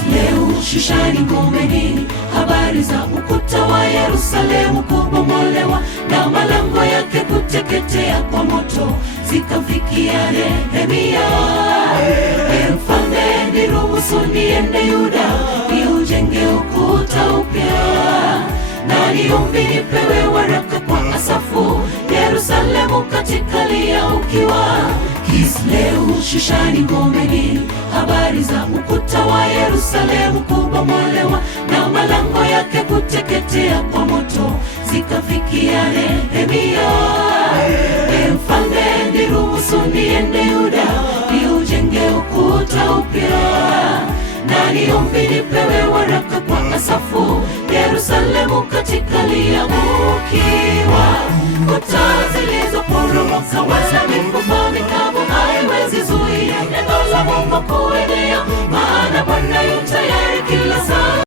Kisleu Shushani ngomeni, habari za ukuta wa Yerusalemu kubomolewa na malango yake kuteketea kwa moto zikamfikia Nehemia. Mfalme, niruhusu niende Yuda niujenge ukuta upya, na niombi nipewe waraka kwa Asafu, Yerusalemu katika lia ukiwa. Kisleu Shushani ngomeni, habari za ukuta wa Yerusalemu kubomolewa na malango yake kuteketea kwa moto zikafikia Nehemia. Mfalme, niruhusu niende Yuda niujenge ukuta upya, na niombi nipewe waraka kwa Asafu, Yerusalemu katika lia ukiwa. Kuta zilizoporomoka wala mifupa mikavu haiwezi zuia neno la Mungu kuenea.